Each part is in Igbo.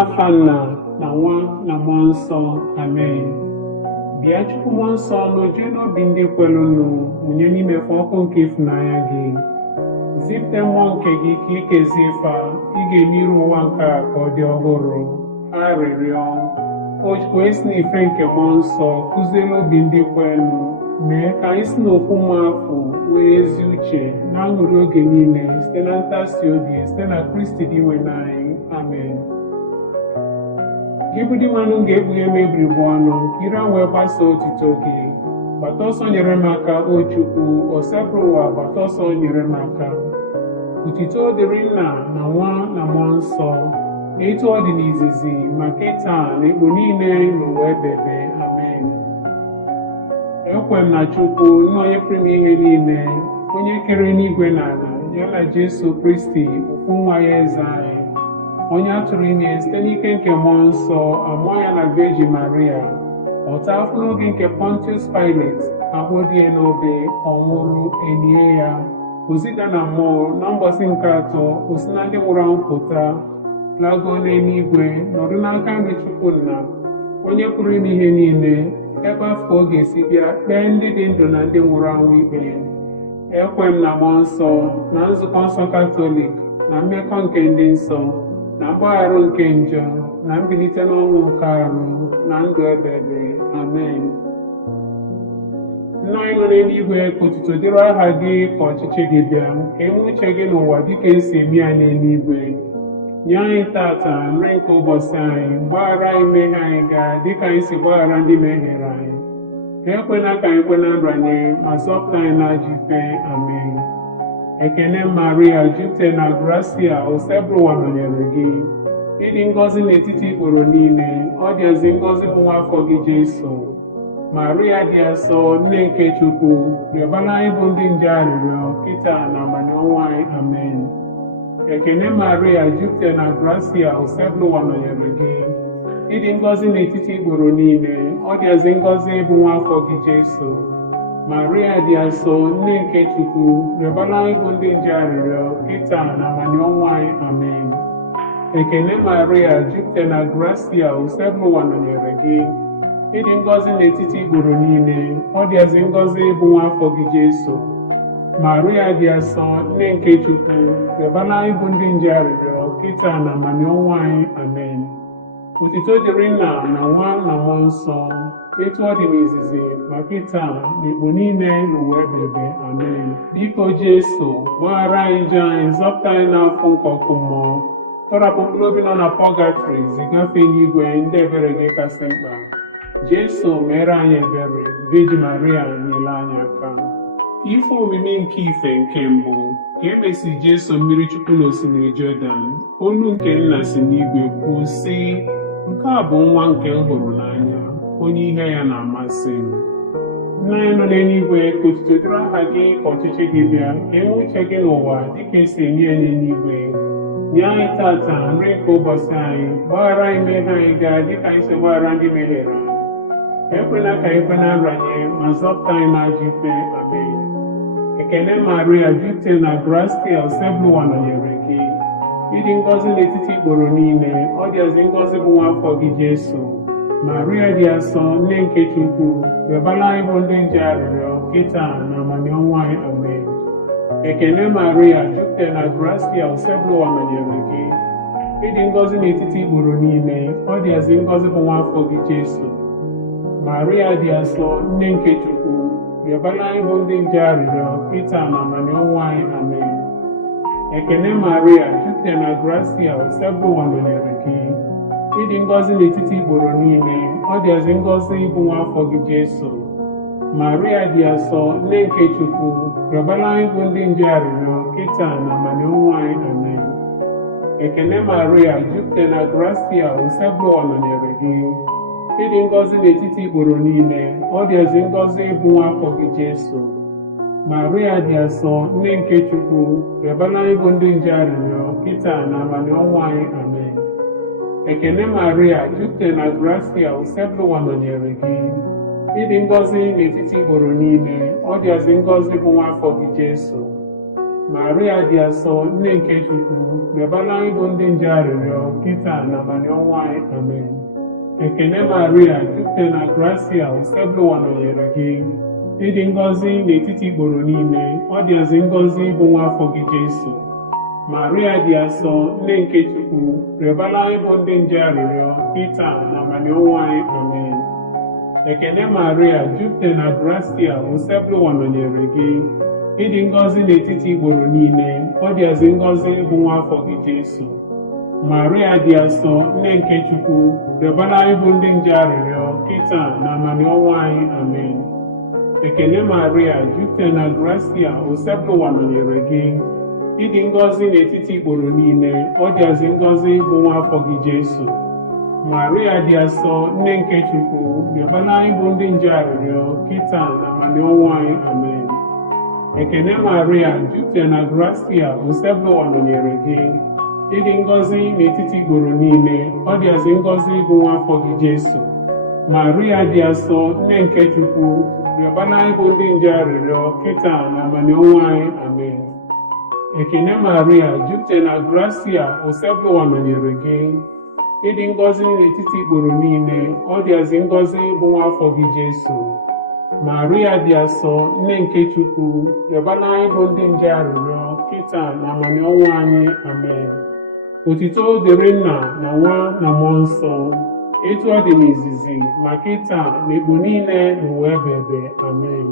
N'afa Nna na Nwa na Mmụọ Nsọ, amen. Bịa Chukwu Mmụọ Nsọ n'oje n'obi ndị kwerunu, mụnye n'imekwa ọkụ nke ịfụnanya gị. Zipụta mmụọ nke gị ka ikezie ife ị ga-emere ụwa nke a ka ọ dị ọhụrụ. Arịrịọ o Chukwu esi n'ife nke Mmụọ Nsọ kụziere obi ndị kwerunu, mee ka anyị si n'okwu mmụọ afọ nwee ezi uche na aṅụrị oge niile site na ntasi obi site na Kristi dị nwe anyị, amen. Gị bụ di nwanụ ga-ebughe mebiri bụ ọnụ ka ire wee gbasa otito gị. Gbata ọsọ nyere m aka, o Chukwu, o sepụrụ ụwa, gbata ọsọ nyere m aka. Otito dịrị Nna na Nwa na Mmụọ Nsọ, etu ọ dị n'izizi ma kịta na igbo niile n'ụwa ebebe, amen. Ekwe m na Chukwu, nna onye pụrụ ime ihe niile, onye kere n'igwe na ala, ya na Jesu Kristi, ofu nwa ya eze anyị, onye a tụrụ ime site n'ike nke Mmụọ Nsọ, amụọ ya na Virgin Maria, ọta afọ n'oge nke Pontius Pilate, ahụ dị ya n'obe, ọ nwụrụ, elie ya, ozida na mmụọ na mbọsị nke atọ, o si na ndị nwụrụ anwụ pụta, lago n'eluigwe, nọdụ n'aka nri Chukwu Nna, onye pụrụ ime ihe niile, ebe afọ ọ ga-esi bịa kpee ndị dị ndụ na ndị nwụrụ anwụ ikpe. Ekwe m na Mmụọ Nsọ, na nzukọ nsọ Katọlik, na mmekọ nke ndị nsọ, na mgbaghara nke njọ, na mbilite n'ọnwụ nke arụ, na ndụ ebebe, amen. Nna anyị nọ n'eluigwe, ka otuto dịrị aha gị, ka ọchịchị gị bịa, ka enwe uche gị n'ụwa dịka esi eme ya n'eluigwe. Nye anyị tata nri nke ụbọchị anyị, gbaghara anyị mmehie anyị gaa dịka anyị si gbaghara ndị mehiere anyị. Ekwela ka anyị kwe na nranye, ma zọpụta anyị n'ajọ ife, amen. Ekene Maria, jupụtara na gracia, osebụrụ ụwa nọnyere gị. Ịdị ngọzi n'etiti ikporo niile, ọ dịazị ngọzi bụ nwa afọ gị Jesu. Maria dị asọ, nne nke Chukwu, rịọbara anyị bụ ndị nje arịrịọ, kịta na abalị ọnwụ anyị, amen. Ekene Maria, jupụtara na gracia, osebụrụ ụwa nọnyere gị. Ịdị ngọzi n'etiti ikporo niile, ọ dịazị ngọzi bụ nwa afọ gị Jesu. Maria dị asọ, nne nke Chukwu, rịọbara anyị bụ ndị nje arịrịọ, kịta na abalị ọnwụ anyị, amen. Ekene Maria, jupụtara na gracia, osebụrụ ụwa nọnyere gị. Ịdị ngọzi n'etiti ikporo niile, ọ dịazị ngọzi bụ nwa afọ gị Jesu. Maria dị asọ, nne nke Chukwu, rịọbara anyị bụ ndị nje arịrịọ, kịta na abalị ọnwụ anyị, amen. Otito dịrị Nna na Nwa na Mmụọ Nsọ, etu ọ dị n'izizi ma kịta na igbo niile n'ụwa ebebe, amen. Biko Jesu, gbaghara anyị njọ anyị, zọpụta anyị n'afọ nke ọkụ mmụọ, tọrapụ mkpụrụ obi nọ na pọgatrị, zigafe n'igwe ndị ebere gị kasị mkpa. Jesu, mere anyị ebere. Virgin Maria, nyere anyị aka. Ife omimi nke ife nke mbụ, ka emesi Jesu mmiri Chukwu n'osimiri Jọdan, olu nke Nna si n'igwe kwuo sị, nke a bụ nwa nke m hụrụ n'anya, onye ihe ya na-amasị m. Nna anyị nọ n'eluigwe, ka otuto dịrị aha gị, ka ọchịchị gị bịa, ka enwe uche gị n'ụwa dịka esi eme ya n'eluigwe. Nye anyị tata nri nke ụbọchị anyị, gbaghara anyị mmehie anyị gaa dịka anyị si gbaghara ndị mehiere anyị. Ekwela ka anyị kwe na nranye, ma zọpụta anyị n'ajọ ife, amen. Ekene Maria, jupụtara na gracia, osebụrụ ụwa nọnyere gị. Ịdị ngọzi n'etiti ikporo niile, ọ dịazị ngọzi bụ nwa afọ gị Jesu. Maria dị asọ, nne nke Chukwu, rịọbara anyị bụ ndị nje arịrịọ, kịta na abalị ọnwụ anyị, amen. Ekene Maria, jupụtara na gracia, osebụrụ ụwa nọnyere gị. Ịdị ngọzi n'etiti ikporo niile, ọ dịazị ngọzi bụ nwa afọ gị Jesu. Maria dị asọ, nne nke Chukwu, rịọbara anyị bụ ndị nje arịrịọ, kịta na abalị ọnwụ anyị, amen. Ekene Maria, jupụtara na gracia, osebụrụ ụwa nọnyere gị. Ịdị ngọzi n'etiti ikporo niile, ọ dịazị ngọzi bụ nwa afọ gị Jesu. Maria dị asọ, nne nke Chukwu, rịọbara anyị bụ ndị nje arịrịọ, kịta na abalị ọnwụ anyị, amen. Ekene Maria, jupụtara na gracia, osebụrụ ụwa nọnyere gị. Ịdị ngọzi n'etiti ikporo niile, ọ dịazị ngọzi bụ nwa afọ gị Jesu. Maria dị asọ, nne nke Chukwu, rịọbara anyị bụ ndị nje arịrịọ, kịta na abalị ọnwụ anyị, amen. Ekene Maria, jupụtara na gracia, osebụrụ ụwa nọnyere gị. Ịdị ngọzi n'etiti ikporo niile, ọ dịazị ngọzi bụ nwa afọ gị Jesu. Maria dị asọ, nne nke Chukwu, rịọbara anyị bụ ndị nje arịrịọ, kịta na abalị ọnwụ anyị. Amen. Ekene Maria, jupụtara na gracia, usekwu ụwa nọnyere gị. Ịdị ngọzi n'etiti igboro niile, ọ dịazị ngọzi bụ nwa afọ gị Jesu. Maria dị asọ, nne nke Chukwu, rịọbara anyị bụ ndị nje arịrịọ, kịta na abalị ọnwụ anyị. Amen. Ekene Maria, jupụtara na gracia, usekwu ụwa nọnyere gị. Ịdị ngọzi n'etiti igboro niile, ọ dịazị ngọzi bụ nwa afọ gị Jesu. Maria dị asọ, nne nke Chukwu, rịọbara anyị bụ ndị nje arịrịọ, kịta na abalị ọnwụ anyị. Amen. Ekene Maria, jupụtara na gracia, usekwu ụwa nọnyere gị. Ịdị ngọzi n'etiti igboro niile, ọ dịazị ngọzi bụ nwa afọ gị Jesu. Maria dị asọ, nne nke Chukwu, rịọbara anyị bụ ndị nje arịrịọ, kịta na abalị ọnwụ anyị. Amen. Ekene Maria, jupụtara na gracia, usekwu ụwa nọnyere gị. Ịdị ngọzi n'etiti igboro niile, ọ dịazị ngọzi bụ nwa afọ gị Jesu. Maria dị asọ, nne nke Chukwu, rịọbara anyị bụ ndị nje arịrịọ, kịta na abalị ọnwụ anyị. Amen. Ekene Maria, jupụtara na gracia, usekwu ụwa nọnyere gị. Ịdị ngọzi n'etiti igboro niile, ọ dịazị ngọzi bụ nwa afọ gị Jesu. Maria dị asọ, nne nke Chukwu, rịọbara anyị bụ ndị nje arịrịọ, kịta na abalị ọnwụ anyị. Amen. Otito dịrị Nna na Nwa na Mmụọ Nsọ, etu ọ dị n'izizi, ma kịta na mgbe niile na ụwa ebebe. Amen.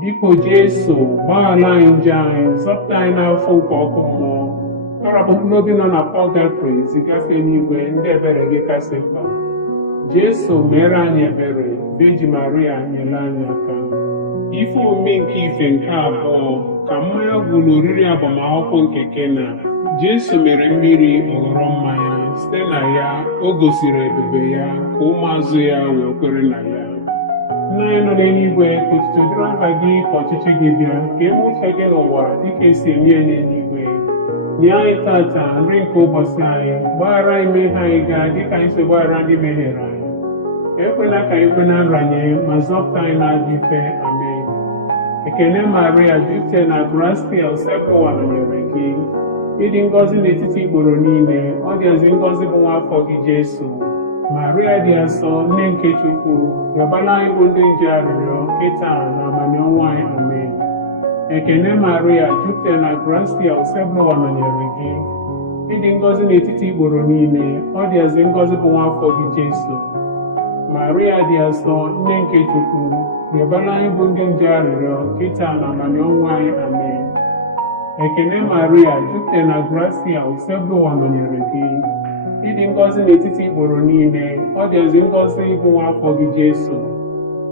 Biko Jesu, gbaghara anyị njọ anyị, zọpụta anyị n'afọ nke ọkụ mmụọ, tọrapụ mkpụrụ obi nọ na pọgatrị, zigafe n'igwe ndị ebere gị kasị mkpa. Jesu, mere anyị ebere. Virgin Maria, nyere anyị aka. Ife omume nke ife nke abụọ, ka mmanya gwụrụ oriri agbamakwụkwọ nke Kena. Jesu mere mmiri ọghọrọ mmanya, site na ya o gosiri ebube ya ka ụmụazụ ya wee kwere na ya. Nna anyị nọ n'eluigwe, ka otuto dịrị aha gị, ka ọchịchị gị bịa, ka eme uche gị n'ụwa dịka esi eme ya n'eluigwe. Nye anyị tata nri nke ụbọchị anyị, gbaghara anyị mmehie anyị gaa dịka anyị si gbaghara ndị mehiere anyị. Ekwela ka anyị kwe na nranye, ma zọpụta anyị n'ajọ ife. Amen. Ekene Maria, jupụtara na gracia, usekwu ụwa nọnyere gị. Ịdị ngọzi n'etiti igboro niile, ọ dịazị ngọzi bụ nwa afọ gị Jesu. Maria dị asọ, nne nke Chukwu, rịọbara anyị bụ ndị nje arịrịọ, kịta na abalị ọnwụ anyị. Amen. Ekene Maria, jupụtara na gracia, usekwu ụwa nọnyere gị. Ịdị ngọzi n'etiti igboro niile, ọ dịazị ngọzi bụ nwa afọ gị Jesu. Maria dị asọ, nne nke Chukwu, rịọbara anyị bụ ndị nje arịrịọ, kịta na abalị ọnwụ anyị. Amen. Ekene Maria, jupụtara na gracia, usekwu ụwa nọnyere gị. Ịdị ngọzi n'etiti igboro niile, ọ dịazị ngọzi bụ nwa afọ gị Jesu.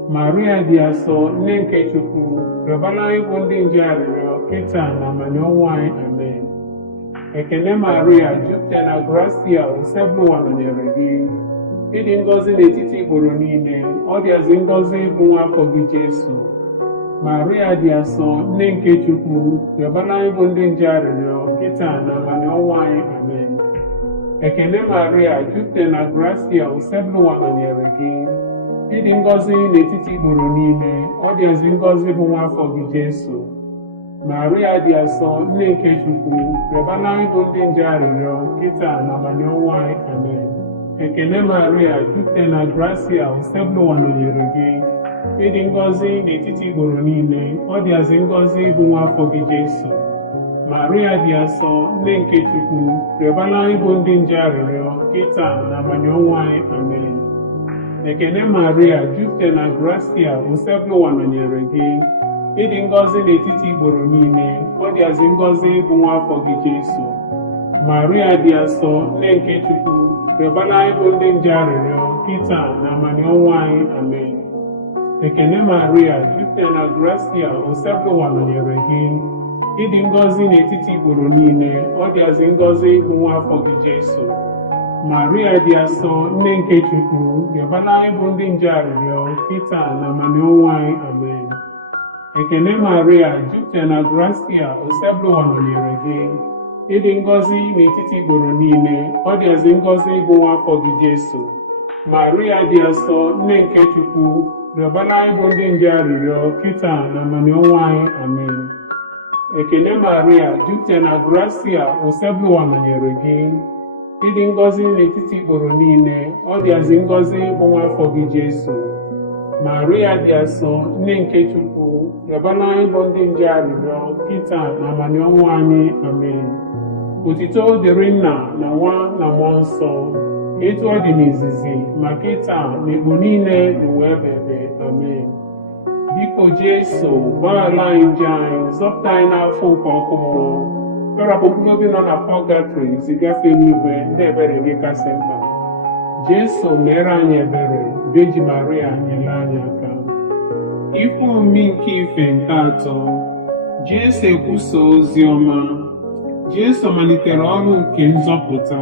Maria dị asọ, nne nke Chukwu, rịọbara anyị bụ ndị nje arịrịọ, kịta na abalị ọnwụ anyị. Amen. Ekene Maria, jupụtara na gracia, usekwu ụwa nọnyere gị. Ịdị ngọzi n'etiti igboro niile, ọ dịazị ngọzi bụ nwa afọ gị Jesu. Maria dị asọ, nne nke Chukwu, rịọbara anyị bụ ndị nje arịrịọ, kịta na abalị ọnwụ anyị. Amen. Ekene Maria, jupụtara na gracia, usekwu ụwa nọnyere gị. Ịdị ngọzi n'etiti igboro niile, ọ dịazị ngọzi bụ nwa afọ gị Jesu. Maria dị asọ, nne nke Chukwu, rịọbara anyị bụ ndị nje arịrịọ, kịta na abalị ọnwụ anyị. Amen. Ekene Maria, jupụtara na gracia, usekwu ụwa nọnyere gị. Ịdị ngọzi n'etiti igboro niile, ọ dịazị ngọzi bụ nwa afọ gị Jesu. Maria dị asọ, nne nke Chukwu, rịọbara anyị bụ ndị nje arịrịọ, kịta na abalị ọnwụ anyị. Amen. Ekene Maria, jupụtara na gracia, usekwu ụwa nọnyere gị. Ịdị ngọzi n'etiti igboro niile, ọ dịazị ngọzi bụ nwa afọ gị Jesu. Maria dị asọ, nne nke Chukwu, rịọbara anyị bụ ndị nje arịrịọ, kịta na abalị ọnwụ anyị. Amen. Ekene Maria, jupụtara na gracia, usekwu ụwa nọnyere gị. Ịdị ngọzi n'etiti igboro niile, ọ dịazị ngọzi bụ nwa afọ gị Jesu. Maria dị asọ, nne nke Chukwu, rịọbara anyị bụ ndị nje arịrịọ, kịta na abalị ọnwụ anyị. Amen. Ekene Maria, jupụtara na gracia, usekwu ụwa nọnyere gị. Ịdị ngọzi n'etiti igboro niile, ọ dịazị ngọzi bụ nwa afọ gị Jesu. Maria dị asọ, nne nke Chukwu, rịọbara anyị bụ ndị nje arịrịọ, kịta na abalị ọnwụ anyị. Amen. Ekele Maria, jupụtara na gracia, osebụwa nọnyere gị. Ịdị ngọzi n'etiti ikporo niile, ọ dịazị ngọzi bụ nwa afọ gị Jesu. Maria dị asọ, nne nke Chukwu, rịọbara anyị bụ ndị nje arịrịọ, kịta na abalị ọnwụ anyị. Amen. Otuto dịrị Nna na Nwa na Mmụọ Nsọ, etu ọ dị n'izizi, ma kịta na igbo niile n'ụwa ebe. Amen. Biko Jesu, gbaghara anyị njọ anyị, zọpụta anyị n'afọ nke ọkụ mmụọ, kpọrọpụ mkpụrụ obi nọ na pọgatrị zigafe n'igwe ndị ebere gị kasị mkpa. Jesu mere anyị ebere, Veji Maria nyere anyị aka. Ife omume nke ife nke atọ, Jesu ekwusa ozi ọma. Jesu malitere ọrụ nke nzọpụta,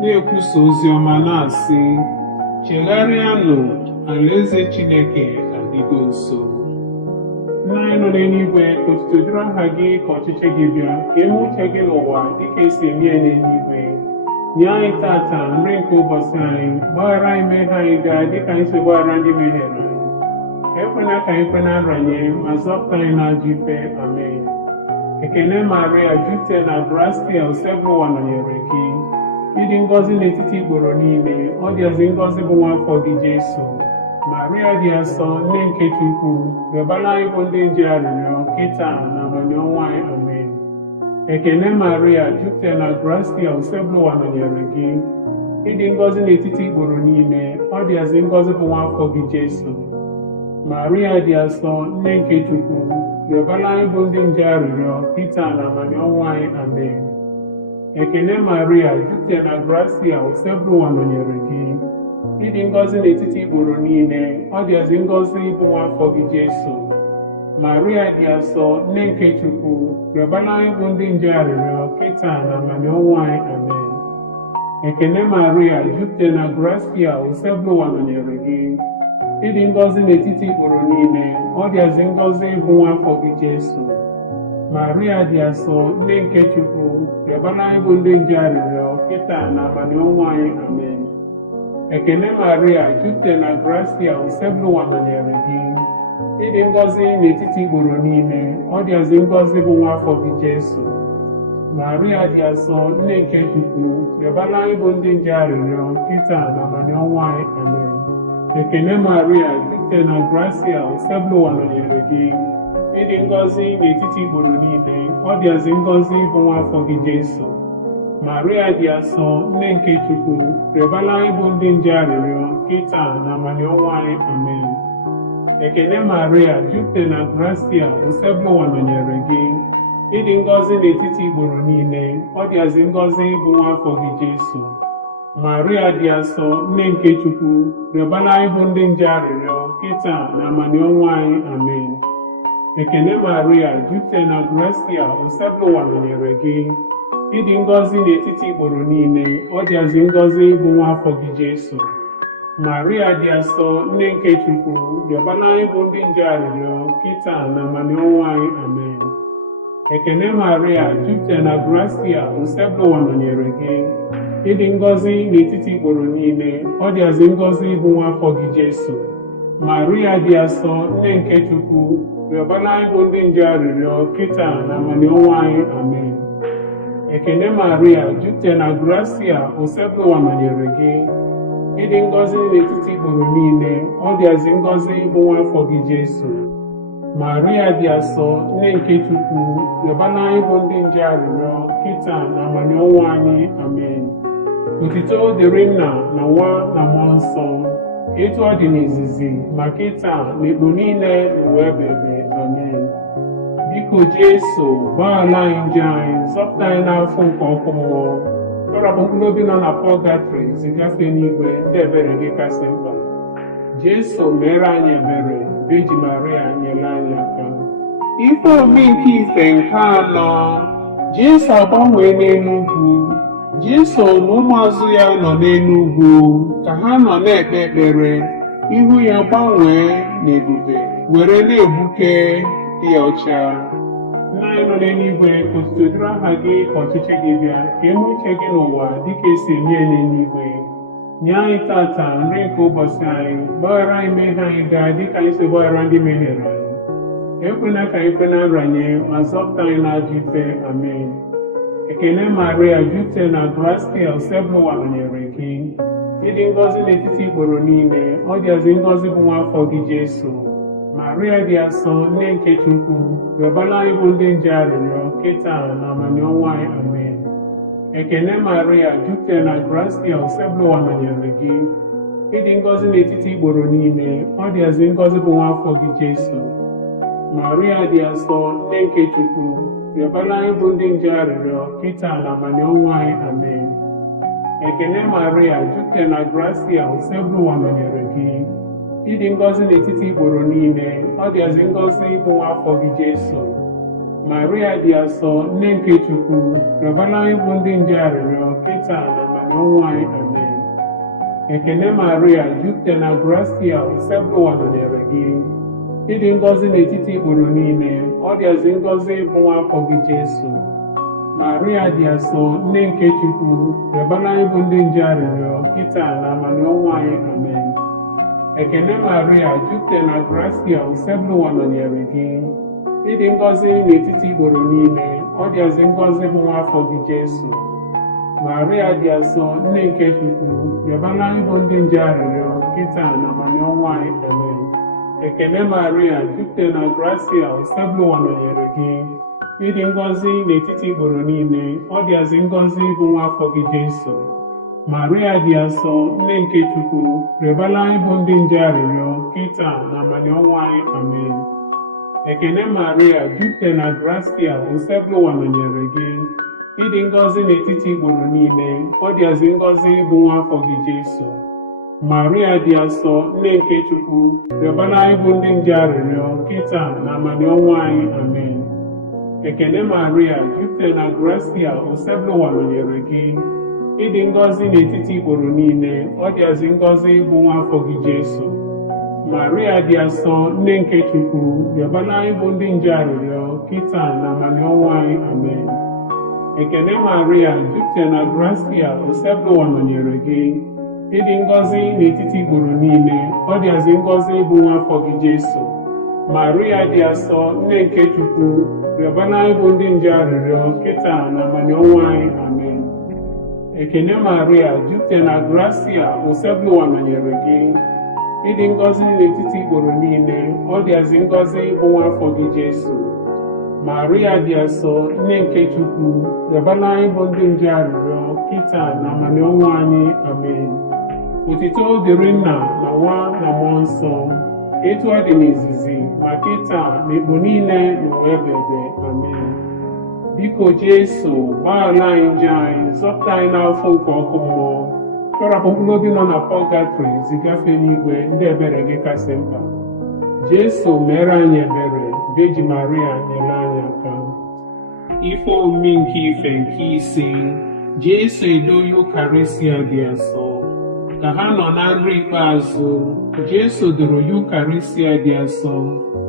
na-ekwusa ozi ọma na-asị, chegharịanụ, alaeze Chineke adịgo nso. Nna anyị nọ n'eluigwe, ka otuto juru aha gị, ka ọchịchị gị bịa, ka eme uche gị n'ụwa dịka esi eme ya n'eluigwe. Nye anyị tata nri nke ụbọchị anyị, gbaghara anyị mmehie anyị gaa dịka anyị si gbaghara ndị mehiere anyị. Ekwela ka anyị kwe na nranye, ma zọpụta anyị n'ajọ ife. Amen. Ekele Maria, jupụtara na gracia, osebụwa nọnyere gị. Ịdị ngọzi n'etiti ikporo niile, ọ dịazị ngọzi bụ nwa afọ gị Jesu. Maria dị asọ, nne nke Chukwu, rịọbara anyị bụ ndị nje arịrịọ, kịta na abalị ọnwụ anyị. Amen. Ekele Maria, jupụtara na gracia, osebụwa nọnyere gị. Ịdị ngọzi n'etiti ikporo niile, ọ dịazị ngọzi bụ nwa afọ gị Jesu. Maria dị asọ, nne nke Chukwu, rịọbara anyị bụ ndị nje arịrịọ, kịta na abalị ọnwụ anyị. Amen. Ekele Maria, jupụtara na gracia, osebụwa nọnyere gị. Ịdị ngọzi n'etiti ikporo niile, ọ dịazị ngọzi bụ nwa afọ gị Jesu. Maria dị asọ, nne nke Chukwu, rịọbara anyị bụ ndị nje arịrịọ, kịta na abalị ọnwụ anyị. Amen. Ekele Maria, jupụtara na gracia, osebụwa nọnyere gị. Ịdị ngọzi n'etiti ikporo niile, ọ dịazị ngọzi bụ nwa afọ gị Jesu. Maria dị asọ, nne nke Chukwu, rịọbara anyị bụ ndị nje arịrịọ, kịta na abalị ọnwụ anyị. Amen. Ekele Maria, jupụtara na gracia, osebụwa nọnyere gị. Ịdị ngọzi n'etiti ikporo niile, ọ dịazị ngọzi bụ nwa afọ gị Jesu. Maria dị asọ, nne nke Chukwu, rịọbara anyị bụ ndị nje arịrịọ, kịta na abalị ọnwụ anyị. Amen. Ekele Maria, jupụtara na gracia, osebụwa nọnyere gị. Ịdị ngọzi n'etiti ikporo niile, ọ dịazị ngọzi bụ nwa afọ gị Jesu. Maria dị asọ, nne nke Chukwu, rịọbara anyị bụ ndị nje arịrịọ, kịta na abalị ọnwụ anyị. Amen. Ekele Maria, jupụtara na gracia, osebụwa nọnyere gị. Ịdị ngọzi n'etiti ikporo niile, ọ dịazị ngọzi bụ nwa afọ gị Jesu. Maria dị asọ, nne nke Chukwu, rịọbara anyị bụ ndị nje arịrịọ, kịta na abalị ọnwụ anyị. Amen. Ekele Maria, jupụtara na gracia, osebụwa nọnyere gị. Ịdị ngọzi n'etiti ikporo niile, ọ dịazị ngọzi bụ nwa afọ gị Jesu. Maria dị asọ, nne nke Chukwu, rịọbara anyị bụ ndị nje arịrịọ, kịta na abalị ọnwụ anyị. Amen. Ekele Maria, jupụtara na gracia, osebụwa nọnyere gị. Ịdị ngọzi n'etiti ikporo niile, ọ dịazị ngọzi bụ nwa afọ gị Jesu. Maria dị asọ, nne nke Chukwu, rịọbara anyị bụ ndị nje arịrịọ, kịta na abalị ọnwụ anyị. Amen. Ekele Maria, jupụtara na gracia, osebụwa nọnyere gị. Ịdị ngọzi n'etiti ikporo niile, ọ dịazị ngọzi bụ nwa afọ gị Jesu. Maria dị asọ, nne nke Chukwu, rịọbara anyị bụ ndị nje arịrịọ, kịta na abalị ọnwụ anyị. Amen. Otuto dịrị Nna na Nwa na Mmụọ Nsọ, etu ọ dị n'izizi, ma kịta na igbo niile n'ụwa ebe. Amen. Biko Jesu, gbaghara anyị njọ anyị, zọpụta anyị n'afọ nke ọkụ mmụọ, kpọrọpụ mkpụrụ obi nọ na pọgatrị zigafe n'igwe ndị ebere gị kasị mkpa. Jesu mere anyị ebere, Veji Maria nyere anyị aka. Ife omume nke ife nke anọ, Jesu agbanwee n'elu ugwu. Jesu na ụmụazụ ya nọ n'elu ugwu ka ha nọ na-ekpe ekpere, ihu ya gbanwee n'ebube, were na-egbuke dị ọcha. Nna anyị nọ n'eluigwe, ka otuto dịrị aha gị, ka ọchịchị gị bịa, ka eme uche gị n'ụwa dịka esi eme ya n'eluigwe. Nye anyị tata nri nke ụbọchị anyị, gbaghara anyị mmehie anyị gaa dịka anyị si gbaghara ndị mehiere anyị. ekwena ka anyị kwe na nranye ma zọpụta anyị n'ajọ ife. Amen. Ekene Maria, jupụtara na gracia, Osebụwa nọnyere gị. Ịdị ngọzi n'etiti igboro niile, ọ dịazị ngọzi bụ nwa afọ gị Jesu. Maria dị asọ, nne nke Chukwu, rịọbara anyị bụ ndị nje arịrịọ kịta na amani ọnwa anyị. Amen. Ekene Maria, jupụtara na gracia, Osebụwa nọnyere gị. Ịdị ngọzi n'etiti igboro niile, ọ dịazị ngọzi bụ nwa afọ gị Jesu. Maria dị asọ, nne nke Chukwu, rịọbara anyị bụ ndị nje arịrịọ kịta na amani ọnwa anyị. Amen. Ekene Maria, jupụtara na gracia, Osebụwa nọnyere gị. Ịdị ngọzi n'etiti igboro niile, ọ dịazị ngọzi bụ nwa afọ gị Jesu. Maria dị asọ, nne nke Chukwu, rịọbara anyị bụ ndị nje arịrịọ kịta na amani ọnwa anyị. Amen. Ekene Maria, jupụtara na gracia, Osebụwa nọnyere gị. Ịdị ngọzi n'etiti igboro niile, ọ dịazị ngọzi bụ nwa afọ gị Jesu. Maria dị asọ, nne nke Chukwu, rịọbara anyị bụ ndị nje arịrịọ kịta na amani ọnwa anyị. Amen. Ekene Maria, jupụtara na gracia, Osebụwa nọnyere gị. Ịdị ngọzi n'etiti igboro niile, ọ dịazị ngọzi bụ nwa afọ gị Jesu. Maria dị asọ, nne nke Chukwu, rịọbara anyị bụ ndị nje arịrịọ kịta na amani ọnwa anyị. Amen. Ekene Maria, jupụtara na gracia, Osebụwa nọnyere gị. Ịdị ngọzi n'etiti igboro niile, ọ dịazị ngọzi bụ nwa afọ gị Jesu. Maria dị asọ, nne nke Chukwu, rịọbara anyị bụ ndị nje arịrịọ kịta na amani ọnwa anyị. Amen. Ekene Maria, jupụtara na gracia, Osebụwa nọnyere gị. Ịdị ngọzi n'etiti igboro niile, ọ dịazị ngọzi bụ nwa afọ gị Jesu. Maria dị asọ, nne nke Chukwu, rịọbara anyị bụ ndị nje arịrịọ kịta na amani ọnwa anyị. Amen. Ekene Maria, jupụtara na gracia, Osebụwa nọnyere gị. Ịdị ngọzi n'etiti igboro niile, ọ dịazị ngọzi bụ nwa afọ gị Jesu. Maria dị asọ, nne nke Chukwu, rịọbara anyị bụ ndị nje arịrịọ kịta na amani ọnwa anyị. Amen. Ekene Maria, jupụtara na gracia, Osebụwa nọnyere gị. Ịdị ngọzi n'etiti igboro niile, ọ dịazị ngọzi bụ nwa afọ gị Jesu. Maria dị asọ, nne nke Chukwu, rịọbara anyị bụ ndị nje arịrịọ kịta na amani ọnwa anyị. Amen. Ekene Maria, jupụtara na gracia, Osebụwa nọnyere gị. Ịdị ngọzi n'etiti igboro niile, ọ dịazị ngọzi bụ nwa afọ gị Jesu. Maria dị asọ, nne nke Chukwu, rịọbara anyị bụ ndị nje arịrịọ kịta na amani ọnwa anyị. Amen. Otuto dịrị Nna na Nwa na Mmụọ Nsọ, etu ọ dị n'izizi ma kịta na mgbe niile n'ụwa ebighị ebi. Amen. Biko Jesu, gbaghara anyị njọ anyị, zọpụta anyị n'afọ nke ọkụ mmụọ, tọrapụ mkpụrụ obi nọ na pọgatrị, zigafe n'igwe ndị ebere gị kasị mkpa. Jesu, mere anyị ebere. Veji Maria, nyere anyị aka. Ife omume nke ife nke ise, Jesu edo Yukarịsịa dị asọ. Ka ha nọ na nri ikpeazụ, Jesu doro Yukarịsịa dị asọ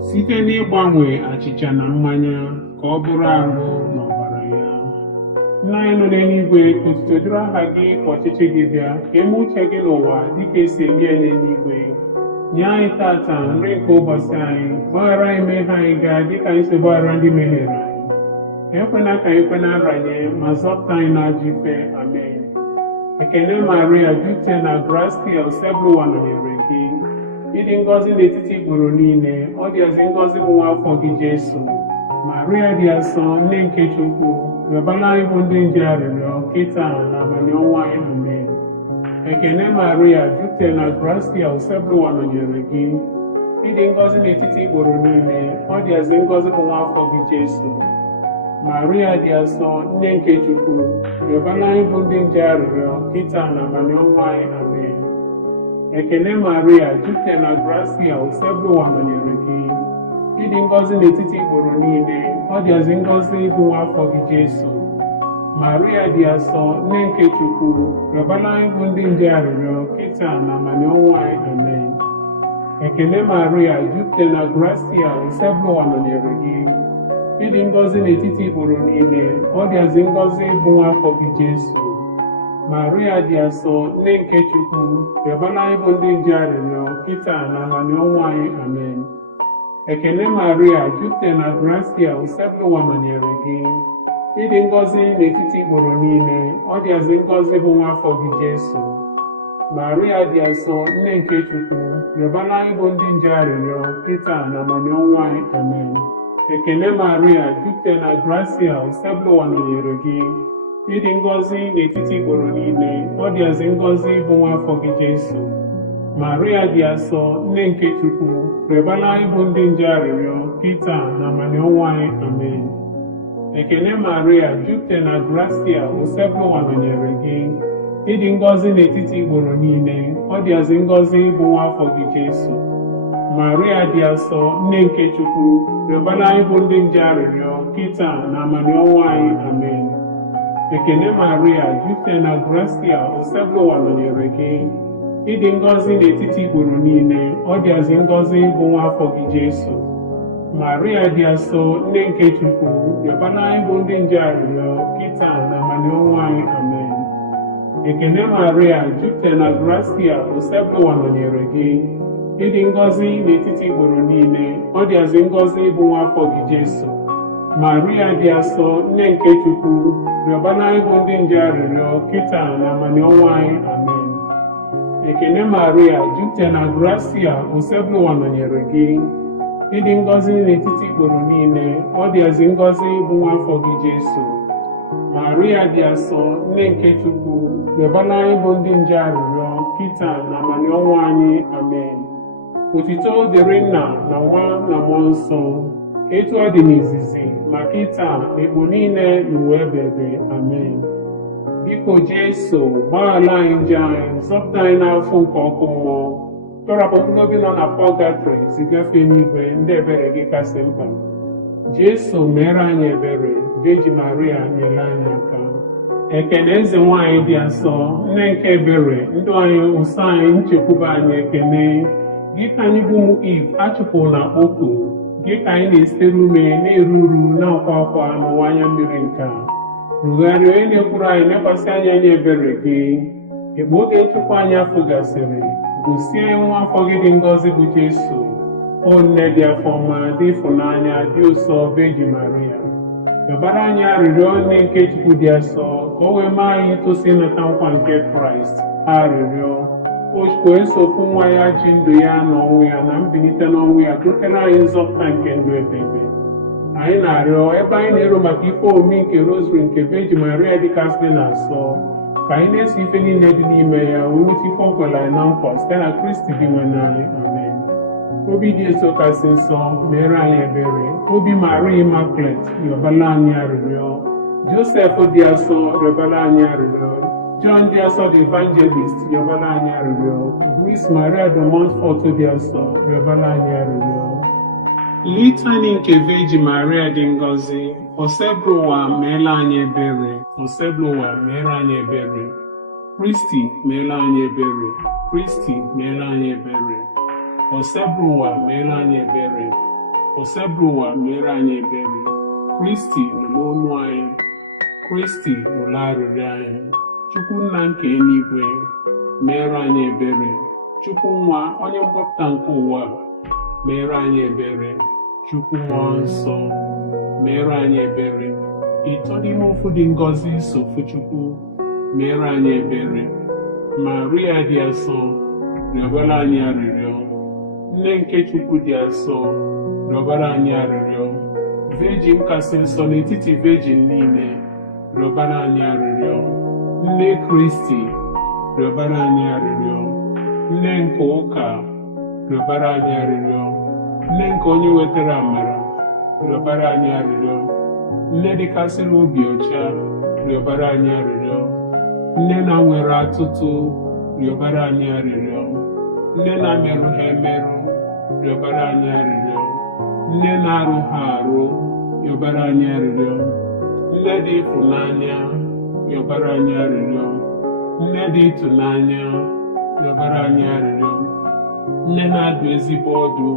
site n'ịgbanwe achịcha na mmanya ka ọ bụrụ ahụ na ọbara ya. Nna anyị nọ n'eluigwe, ka otuto dịrị aha gị, ka ọchịchị gị bịa, ka eme uche gị n'ụwa dịka esi eme ya n'eluigwe. Nye anyị tata nri nke ụbọchị anyị, gbaghara anyị mmehie anyị gaa dịka anyị si gbaghara ndị mehiere anyị. Ekwena ka anyị kwe na nranye ma zọpụta anyị n'ajọ ife. Amen. Ekene Maria, jupụtara na gracia, Osebụwa nọnyere gị. Ịdị ngọzi n'etiti igboro niile, ọ dịazị ngọzi bụ nwa afọ gị Jesu. Maria dị asọ, nne nke Chukwu, rịọbara anyị bụ ndị nje arịrịọ kịta na amani ọnwa anyị. Amen. Ekene Maria, jupụtara na gracia, Osebụwa nọnyere gị. Ịdị ngọzi n'etiti igboro niile, ọ dịazị ngọzi bụ nwa afọ gị Jesu. Maria dị asọ, nne nke Chukwu, rịọbara anyị bụ ndị nje arịrịọ kịta na amani ọnwa anyị. Amen. Ekene Maria, jupụtara na gracia, Osebụwa nọnyere gị. Ịdị ngọzi n'etiti igboro niile, ọ dịazị ngọzi bụ nwa afọ gị Jesu. Maria dị asọ, nne nke Chukwu, rịọbara anyị bụ ndị nje arịrịọ kịta na amani ọnwa anyị. Amen. Ekene Maria, jupụtara na gracia, Osebụwa nọnyere gị. Ịdị ngọzi n'etiti igboro niile, ọ dịazị ngọzi bụ nwa afọ gị Jesu. Maria dị asọ, nne nke Chukwu, rịọbara anyị bụ ndị nje arịrịọ kịta na amani ọnwa anyị. Amen. Ekene Maria, jupụtara na gracia, usekpụrụ nọnyere gị. Ịdị ngọzi n'etiti igboro niile, ọ dịazị ngọzi bụ nwa afọ gị Jesu. Maria dị asọ, nne nke Chukwu, rịọbara anyị bụ ndị nje arịrịọ, kịta na amaniọnwụ anyị. Amen. Ekene Maria, jupụtara na gracia, usekpụrụ nọnyere gị. Ịdị ngọzi n'etiti igboro niile, ọ dịazị ngọzi bụ nwa afọ gị Jesu. Maria dị asọ, nne nke Chukwu, rịọbara anyị bụ ndị nje arịrịọ, kịta na amaniọnwụ anyị. Amen. Ekene Maria, jupụtara na gracia, usekpụrụ nọnyere gị. Ịdị ngọzi n'etiti igboro niile, ọ dịazị ngọzi bụ nwa afọ gị Jesu. Maria dị asọ, nne nke Chukwu, rịọbara anyị bụ ndị nje arịrịọ, kịta na amaniọnwụ anyị. Amen. Ekene Maria, jupụtara na gracia, usekpụrụ nọnyere gị. Ịdị ngọzi n'etiti igboro niile, ọ dịazị ngọzi bụ nwa afọ gị Jesu. Maria dị asọ, nne nke Chukwu, rịọbara anyị bụ ndị nje arịrịọ, kịta na amaniọnwụ anyị. Amen. Ekene Maria, jupụtara na gracia, usekpụrụ nọnyere gị. Ịdị ngọzi n'etiti igboro niile, ọ dịazị ngọzi bụ nwa afọ gị Jesu. Maria dị asọ, nne nke Chukwu, rịọbara anyị bụ ndị nje arịrịọ, kịta na amaniọnwụ anyị. Amen. Ekene Maria, jupụtara na gracia, usekpụrụ nọnyere gị. Ịdị ngọzi n'etiti igboro niile, ọ dịazị ngọzi bụ nwa afọ gị Jesu. Maria dị asọ, nne nke Chukwu, rịọbara anyị bụ ndị nje arịrịọ, kịta na amaniọnwụ anyị. Amen. Otuto dịrị Nna na Nwa na Mmụọ Nsọ, etu ọ dị n'izizi, ma kịta ekpo niile n'ụwa ebebe. Amen. Biko Jesu, gbaghara anyị njọ anyị, zọpụta anyị n'afọ nke ọkụ mmụọ, tọrapụ ndị obi nọ na pọgatrị zigafe n'igwe ndị ebere gị kasị mkpa. Jesu, mere anyị ebere. Veji Maria, nyere anyị aka. Ekene eze nwanyị dị asọ, nne nke ebere, ndụ anyị, ụsọ anyị, nchekwube anyị. Ekene gị ka anyị bụ ụmụ Eve achụpụrụ na okwu, gị ka anyị na-esitere ume na-eru uru na-akwa akwa n'ụwa anya mmiri nke a. Rugharịa onye na-ekwuru anyị, mekwasị anya anyị ebere gị. Ekpe oge nchụpụ anyị afọ gasịrị, gosi anyị nwa afọ gị dị ngọzi bụ Jesu. O nne dị afọ ọma, dị ịfụnanya, dị ụsọ, Veji Maria, rịọbara anyị arịrịọ nne nke Chukwu dị asọ, ka o wee mee anyị itosi ịnata nkwa nke Kraịst. Arịrịọ o wee sokwu nwa ya ji ndụ ya na ọnwụ ya na mbilite n'ọnwụ ya, gotere anyị nzọpụta nke ndụ ebebe. Anyị na-arịọ ebe anyị na-ero maka ife omume nke rosary nke Veji Maria dịkasị na-asọ, ka anyị na-eso ife niile dị n'ime ya wee nweta ife ọkwela anyị na nkwa site na Kristi dị nwe n'anyị. Amen. Obi dị eso kasị nsọ, mere anyị ebere. Obi Maria Immaculate, rịọbara anyị arịrịọ. Joseph dị asọ, rịọbara anyị arịrịọ. John dị asọ the Evangelist, rịọbara anyị arịrịọ. Louis Maria de Montfort dị asọ, rịọbara anyị arịrịọ. Litany nke Veji Maria dị ngọzi, osebro ụwa meela anyị ebere. Osebro ụwa meela anyị ebere. Kristi meela anyị ebere. Kristi meela anyị ebere. Osebro ụwa meela anyị ebere. Osebro ụwa meela anyị ebere. Kristi nụrụ olu anyị. Kristi nụrụ arịrịọ anyị. Chukwu Nna nke eluigwe, meere anyị ebere. Chukwu Nwa, onye mkpọpụta nke ụwa, meere anyị ebere. Chukwu Mmụọ Nsọ, meere anyị ebere. Ịtọ n'ime ofu dị ngọzi sofu Chukwu, meere anyị ebere. Maria dị asọ, rịọbara anyị arịrịọ. Nne nke Chukwu dị asọ, rịọbara anyị arịrịọ. Vejin kasị nsọ n'etiti vejin niile, rịọbara anyị arịrịọ. Nne Kristi, rịọbara anyị arịrịọ. Nne nke ụka, rịọbara anyị arịrịọ. Nne nke onye wetara amara, rịọbara anyị arịrịọ. Nne dịkasịrị obi ọcha, rịọbara anyị arịrịọ. Nne na-nwere atụtụ, rịọbara anyị arịrịọ. Nne na-amerụ ha emerụ, rịọbara anyị arịrịọ. Nne na-arụ ha arụ, rịọbara anyị arịrịọ. Nne dị ịfụnanya, rịọbara anyị arịrịọ. Nne dị ịtụnanya, rịọbara anyị arịrịọ. Nne na-adụ ezigbo ọdụ,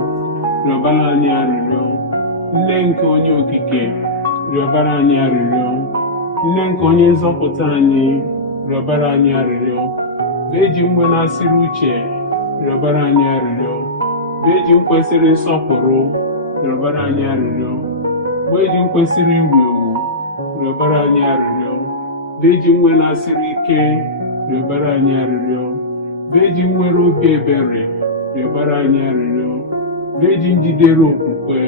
rịọbara anyị arịrịọ. Nne nke onye okike, rịọbara anyị arịrịọ. Nne nke onye nzọpụta anyị, rịọbara anyị arịrịọ. Veji mgbe na-asịrị uche, rịọbara anyị arịrịọ. Veji kwesịrị nsọpụrụ, rịọbara anyị arịrịọ. Mgbe eji kwesịrị iwu ewu, rịọbara anyị arịrịọ. Mgbe eji nwe na-asịrị ike, rịọbara anyị arịrịọ. Mgbe eji nwere obi ebere, rịọbara anyị arịrịọ. Mgbe eji njidere okwukwe,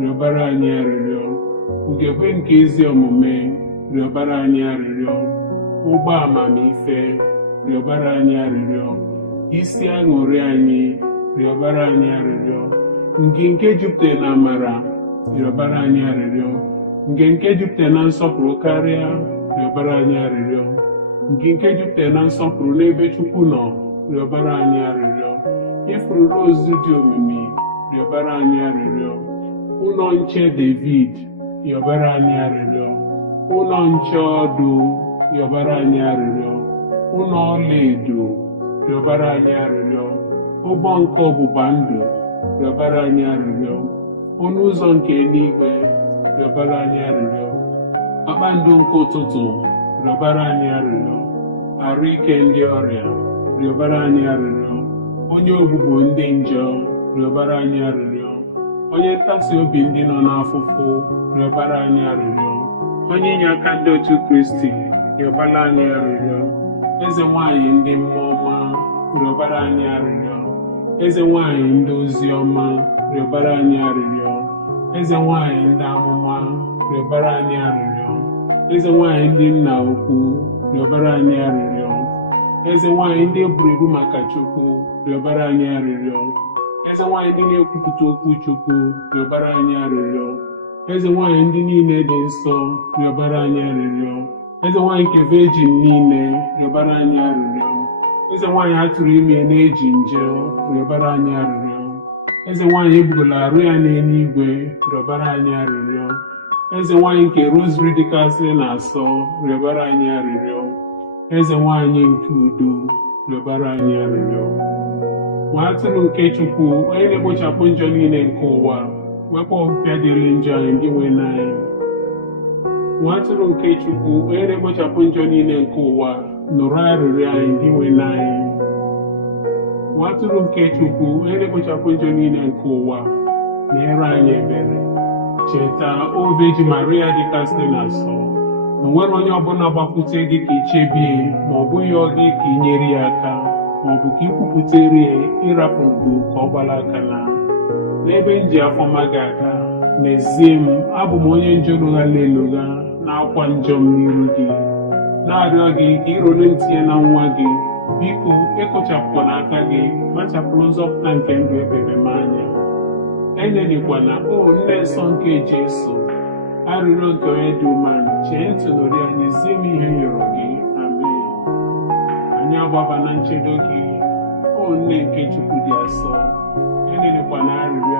rịọbara anyị arịrịọ. Ugegbe nke ezi omume, rịọbara anyị arịrịọ. Ụgbọ amamife, rịọbara anyị arịrịọ. Isi aṅụrị anyị, rịọbara anyị arịrịọ. Nke jupụtara na amara, rịọbara anyị arịrịọ. Nke jupụtara na nsọpụrụ karịa, rịọbara anyị arịrịọ. Nke jupụtara na nsọpụrụ n'ebe Chukwu nọ, rịọbara anyị arịrịọ. Ifurula ozu dị omimi, rịọbara anyị arịrịọ. Ụlọ nche David, rịọbara anyị arịrịọ. Ụlọ nche ọdụ, rịọbara anyị arịrịọ. Ụlọ ọlaedo, rịọbara anyị arịrịọ. Ụgbọ nke ọgbụgba ndụ, rịọbara anyị arịrịọ. Ọnụ ụzọ nke eluigwe, rịọbara anyị arịrịọ. Kpakpando nke ụtụtụ, rịọbara anyị arịrịọ. Arụ ike ndị ọrịa, rịọbara anyị arịrịọ. Onye ogbugbo ndị njọ, rịọbara anyị arịrịọ. Onye ntasi obi ndị nọ n'afụfụ, rịọbara anyị arịrịọ. Onye inye aka ndị otu Kristi, rịọbara anyị arịrịọ. Eze nwanyị ndị mmụọ ọma, rịọbara anyị arịrịọ. Eze nwanyị ndị ozi ọma, rịọbara anyị arịrịọ. Eze nwanyị ndị amụma, rịọbara anyị arịrịọ. Eze nwanyị ndị nna ukwu, rịọbara anyị arịrịọ. Eze nwanyị ndị eburu ibu maka Chukwu, rịọbara anyị arịrịọ. Eze nwanyị ndị na-ekwupụta okwu Chukwu, rịọbara anyị arịrịọ. Eze nwanyị ndị niile dị nsọ, rịọbara anyị arịrịọ. Eze nwanyị nke Virgin niile, rịọbara anyị arịrịọ. Eze nwanyị atụrụ ime na-eji nje, rịọbara anyị arịrịọ. Eze nwanyị ebugola arụ ya n'eluigwe, rịọbara anyị arịrịọ. Eze nwanyị nke rosary dịkasịrị na-asọ, rịọbara anyị arịrịọ. Eze nwanyị nke udo, rịọbara anyị arịrịọ. Nwa atụrụ nke Chukwu, onye na-egbochapụ njọ niile nke ụwa, wepụ ọbịbịa dịrị njọ anyị ndị nwe n'anyị. Nwa atụrụ nke Chukwu, onye na-egbochapụ njọ niile nke ụwa, nụrụ arịrịọ anyị ndị nwe n'anyị. Nwa atụrụ nke Chukwu, onye na-egbochapụ njọ niile nke ụwa, meere anyị ebere. Cheta, o Virgin Maria dịkasịrị na-asọ, na o nwere onye ọbụla gbakwute gị ka ichebie, ma ọ bụghị ọ gị ka inyere ya aka, ma ọ bụ ka ikwupụtere ya ịrapụ ndo ka ọ gbara aka n'ebe m ji afọma gị aka. N'ezie m, abụ m onye njọ lụghala elụgha na-akwa njọ m n'iru gị, na-arịọ gị ka ịrụrụ ntinye na nwa gị. Biko ekụchapụkwa n'aka gị, kpachapụrụ nzọpụta nke ndụ ekpere m anya. Enyelikwana, o nne nsọ nke Jesu, arịrịọ nke onye dị umeala, chee ntị nụrụ ya, nyezie m ihe nyọrọ gị. Amen. Anyị agbaba na nchedo gị, o nne nke Chukwu dị asọ, enyelikwana arịrịọ